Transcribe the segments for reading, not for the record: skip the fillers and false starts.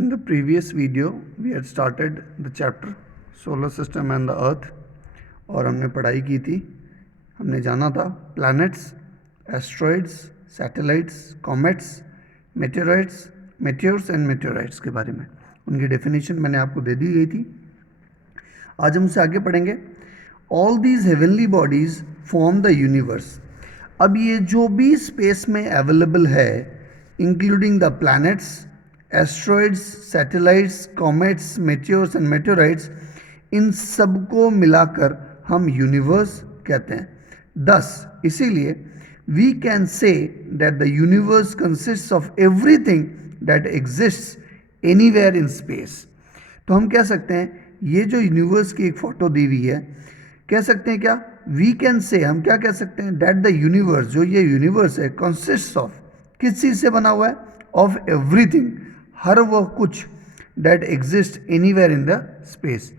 In the previous video, we had started the chapter Solar System and the Earth और हमने पढ़ाई की थी, हमने जाना था planets, asteroids, satellites, comets, meteors and meteorites के बारे में. उनकी definition मैंने आपको दे दी गई थी. आज हम उससे आगे पढ़ेंगे. All these heavenly bodies form the universe. अब ये जो भी स्पेस में अवेलेबल है, including the planets, asteroids, satellites, comets, meteors and meteorites, इन सबको मिलाकर हम यूनिवर्स कहते हैं. दस इसीलिए we can say that the universe consists of everything that exists anywhere in space. तो हम कह सकते हैं, ये जो यूनिवर्स की एक फ़ोटो दी हुई है, कह सकते हैं क्या, वी कैन से, हम क्या कह सकते हैं, दैट द यूनिवर्स, जो ये यूनिवर्स है, कंसिस्ट्स ऑफ, किस चीज़ से बना हुआ है, ऑफ एवरीथिंग, हर वह कुछ, that exist anywhere in the space,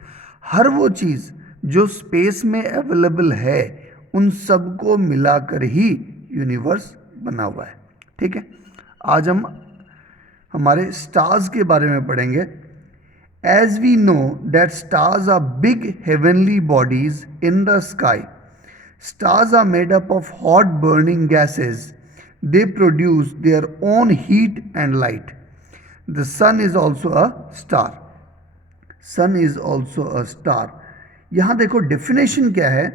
हर वो चीज़ जो स्पेस में अवेलेबल है, उन सबको मिलाकर ही यूनिवर्स बना हुआ है. ठीक है, आज हम हमारे स्टार्स के बारे में पढ़ेंगे. As we know that stars are big heavenly bodies in the sky. Stars are made up of hot burning gases. They produce their own heat and light. The sun is also a star. Sun is also a star. यहाँ देखो definition क्या है.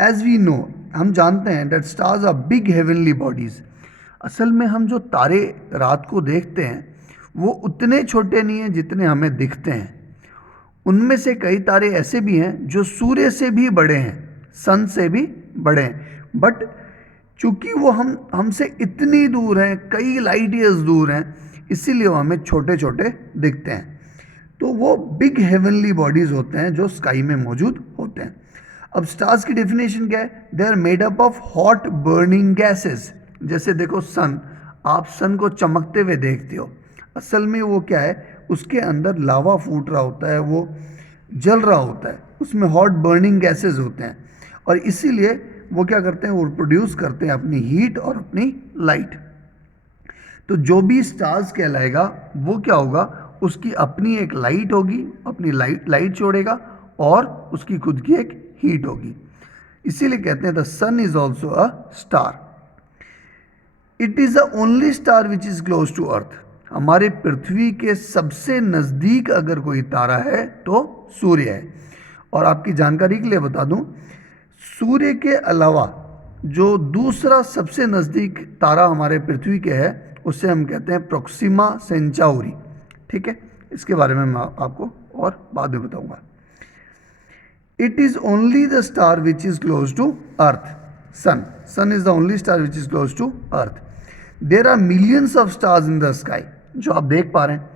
As we know, हम जानते हैं that stars are big heavenly bodies. असल में हम जो तारे रात को देखते हैं वो उतने छोटे नहीं हैं जितने हमें दिखते हैं. उनमें से कई तारे ऐसे भी हैं जो सूर्य से भी बड़े हैं, सन से भी बड़े हैं, बट चूंकि वो हमसे इतनी दूर हैं, कई लाइट ईयर्स दूर हैं, इसीलिए वो हमें छोटे छोटे दिखते हैं. तो वो बिग हेवनली बॉडीज़ होते हैं जो स्काई में मौजूद होते हैं. अब स्टार्स की डेफिनेशन क्या है, they are made up of hot burning gases. जैसे देखो सन, आप सन को चमकते हुए देखते हो, असल में वो क्या है, उसके अंदर लावा फूट रहा होता है, वो जल रहा होता है, उसमें हॉट बर्निंग गैसेस होते हैं, और इसीलिए वो क्या करते हैं, वो प्रोड्यूस करते हैं अपनी हीट और अपनी लाइट. तो जो भी स्टार्स कहलाएगा वो क्या होगा, उसकी अपनी एक लाइट होगी, अपनी लाइट छोड़ेगा, और उसकी खुद की एक हीट होगी. इसीलिए कहते हैं the sun is also a star. It is the only star which is close to earth. हमारे पृथ्वी के सबसे नज़दीक अगर कोई तारा है तो सूर्य है. और आपकी जानकारी के लिए बता दूं, सूर्य के अलावा जो दूसरा सबसे नज़दीक तारा हमारे पृथ्वी के है, उसे हम कहते हैं प्रोक्सिमा सेंचाउरी. ठीक है, इसके बारे में मैं आपको और बाद में बताऊंगा. It is only the star which is close to earth. Sun is the only star which is close to earth. There are millions of stars in the sky, जो आप देख पा रहे हैं,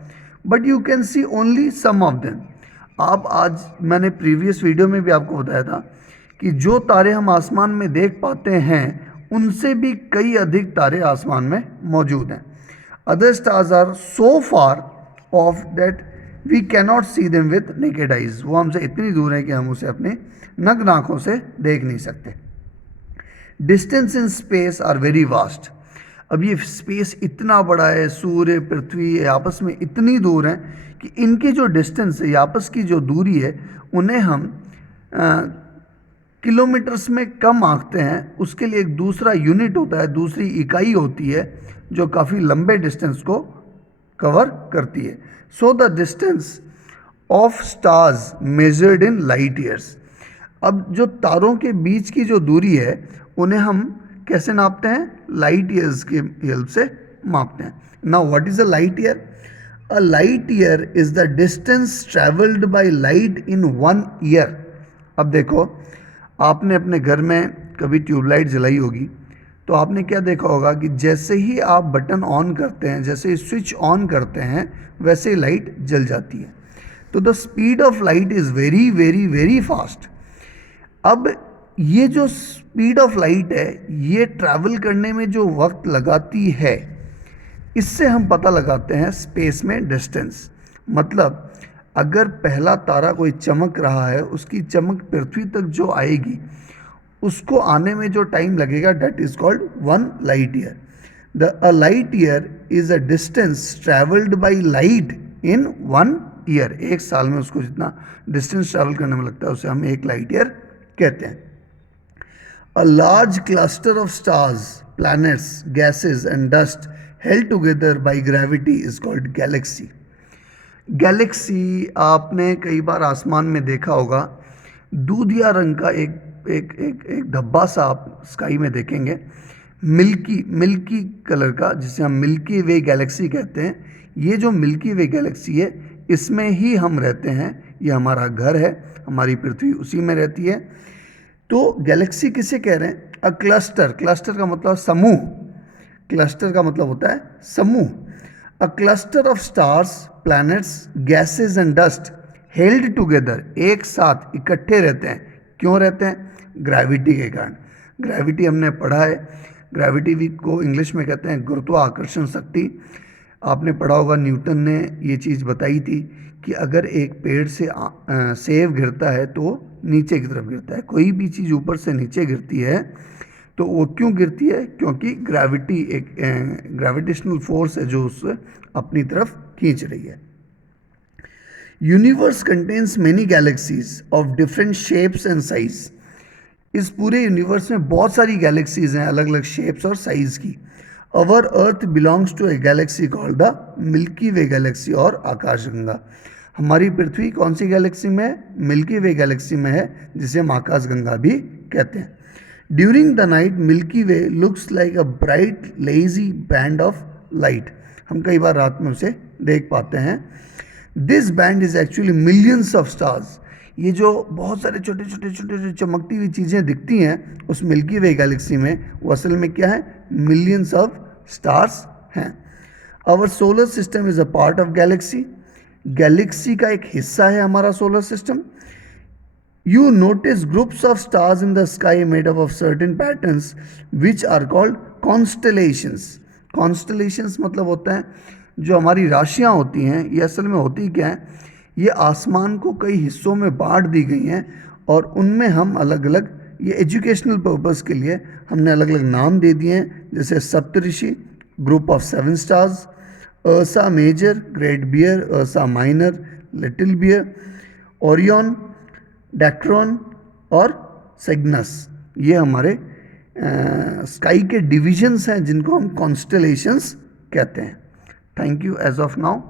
but you can see only some of them. आप आज, मैंने previous video में भी आपको बताया था कि जो तारे हम आसमान में देख पाते हैं उनसे भी कई अधिक तारे आसमान में मौजूद हैं. Other stars are so far off that we cannot see them with naked eyes. वो हमसे इतनी दूर है कि हम उसे अपने नग्न आँखों से देख नहीं सकते. Distance in space are very vast. अब ये स्पेस इतना बड़ा है, सूर्य पृथ्वी आपस में इतनी दूर हैं कि इनके जो डिस्टेंस है, आपस की जो दूरी है, उन्हें हम किलोमीटर्स में कम आंकते हैं. उसके लिए एक दूसरा यूनिट होता है, दूसरी इकाई होती है जो काफ़ी लंबे डिस्टेंस को कवर करती है. So the distance of stars measured in light years. अब जो तारों के बीच की जो दूरी है, उन्हें हम कैसे नापते हैं, लाइट ईयर्स की हेल्प से मापते हैं. Now what is a light year? A light year is the distance travelled by light in 1 year. अब देखो, आपने अपने घर में कभी ट्यूबलाइट जलाई होगी, तो आपने क्या देखा होगा कि जैसे ही आप बटन ऑन करते हैं, जैसे ही स्विच ऑन करते हैं, वैसे ही लाइट जल जाती है. तो the speed of light is very very very fast. अब ये जो स्पीड ऑफ लाइट है, ये ट्रैवल करने में जो वक्त लगाती है, इससे हम पता लगाते हैं स्पेस में डिस्टेंस. मतलब अगर पहला तारा कोई चमक रहा है, उसकी चमक पृथ्वी तक जो आएगी, उसको आने में जो टाइम लगेगा, that is called 1 light year. A light year is a distance travelled by light in 1 year, एक साल में उसको जितना डिस्टेंस ट्रैवल करने में लगता है उसे हम 1 लाइट ईयर कहते हैं. A large cluster of stars, planets, gases and dust held together by gravity is called galaxy. Galaxy आपने कई बार आसमान में देखा होगा, दूधिया रंग का एक धब्बा सा आप स्काई में देखेंगे, मिल्की कलर का, जिसे हम मिल्की वे गैलेक्सी कहते हैं. ये जो मिल्की वे गैलेक्सी है इसमें ही हम रहते हैं, ये हमारा घर है, हमारी पृथ्वी उसी में रहती है. तो गैलेक्सी किसे कह रहे हैं? अ क्लस्टर, क्लस्टर का मतलब समूह, क्लस्टर का मतलब होता है समूह. A cluster of stars, planets, gases and dust held together, एक साथ इकट्ठे रहते हैं. क्यों रहते हैं? ग्रेविटी के कारण. ग्रेविटी हमने पढ़ा है, ग्रेविटी को इंग्लिश में कहते हैं गुरुत्वाकर्षण शक्ति. आपने पढ़ा होगा, न्यूटन ने ये चीज़ बताई थी कि अगर एक पेड़ से सेब गिरता है तो नीचे की तरफ गिरता है. कोई भी चीज़ ऊपर से नीचे गिरती है तो वो क्यों गिरती है? क्योंकि ग्रेविटी एक ग्रेविटेशनल फोर्स है जो उसे अपनी तरफ खींच रही है. Universe contains many galaxies of different shapes and size. इस पूरे यूनिवर्स में बहुत सारी गैलेक्सीज हैं अलग अलग शेप्स और साइज की. Our Earth belongs to a galaxy called the Milky Way galaxy और आकाशगंगा. हमारी पृथ्वी कौन सी गैलेक्सी में है? मिल्की वे गैलेक्सी में है, जिसे हम आकाशगंगा भी कहते हैं. During the night milky way looks like a bright lazy band of light. हम कई बार रात में उसे देख पाते हैं. This band is actually millions of stars. ये जो बहुत सारे छोटे छोटे चमकती हुई चीज़ें दिखती हैं उस मिल्की वे गैलेक्सी में, वो असल में क्या है? मिलियंस ऑफ स्टार्स हैं. Our solar system is a part of galaxy. Galaxy का एक हिस्सा है हमारा solar system. You notice groups of stars in the sky made up of certain patterns which are called constellations. Constellations मतलब होता है जो हमारी राशियाँ होती हैं, ये असल में होती क्या है? ये आसमान को कई हिस्सों में बांट दी गई हैं और उनमें हम अलग अलग, ये एजुकेशनल पर्पस के लिए हमने अलग अलग नाम दे दिए हैं. जैसे Saptarishi, group of 7 stars, Ursa Major, great bear, Ursa Minor, little bear, Orion, डैक्ट्रॉन और सिग्नस. ये हमारे स्काई के डिविजन्स हैं जिनको हम कॉन्स्टलेशंस कहते हैं. Thank you as of now.